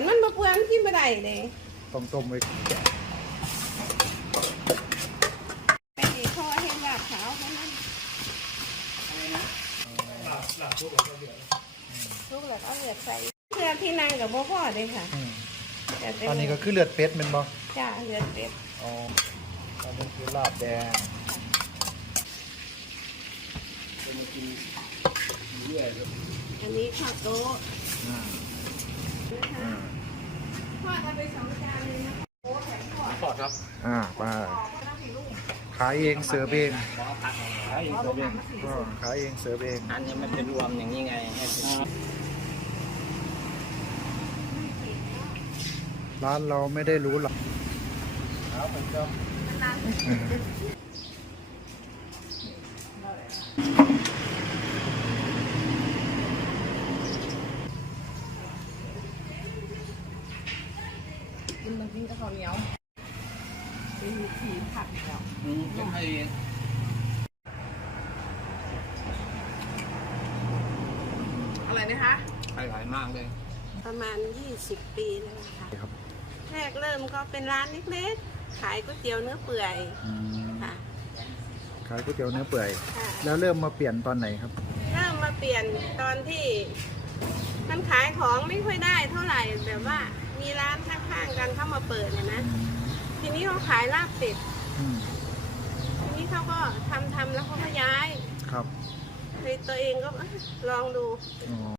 นมันมาเปื้อนที่ไม่ได้เลยต้องต้มไว้ไปข้อให้ลาบขาวเท่านั้นอะไรนะลาบทุกแล้วก็เดือดทุกแล้วก็เดือดใส่เลือดที่นั่งกับพ่อเลยค่ะตอนนี้ก็คือเลือดเป็ดมันบ่จ้าเลือดเป็ดอ๋อตอนนี้คือลาบแดงอันนี้ข้าวโต๊ะพ่อทำไป2 จานเลยนะโอ้แข็งพอครับป้าขายเองเสิร์ฟเองขายเองเสิร์ฟเองขายเองเสิร์ฟเองอันนี้มันเป็นรวมอย่างนี้ไงร้านเราไม่ได้รู้หรอกครับผมครับมันกินกับข้าวเหนียวเป็นผีผักแล้วเป็นให้เองอะไรนะคะขายหลายมากเลยประมาณ20 ปีแล้วค่ะแรกเริ่มก็เป็นร้านเล็กๆขายก๋วยเตี๋ยวเนื้อเปื่อยค่ะขายก๋วยเตี๋ยวเนื้อเปื่อยแล้วเริ่มมาเปลี่ยนตอนไหนครับเริ่มมาเปลี่ยนตอนที่มันขายของไม่ค่อยได้เท่าไหร่แบบว่ามีร้านข้างๆกันเข้ามาเปิดนะทีนี้เขาขายลาบเป็ดทีนี้เขาก็ทำแล้วเขาก็ย้ายครับตัวเองก็ลองดู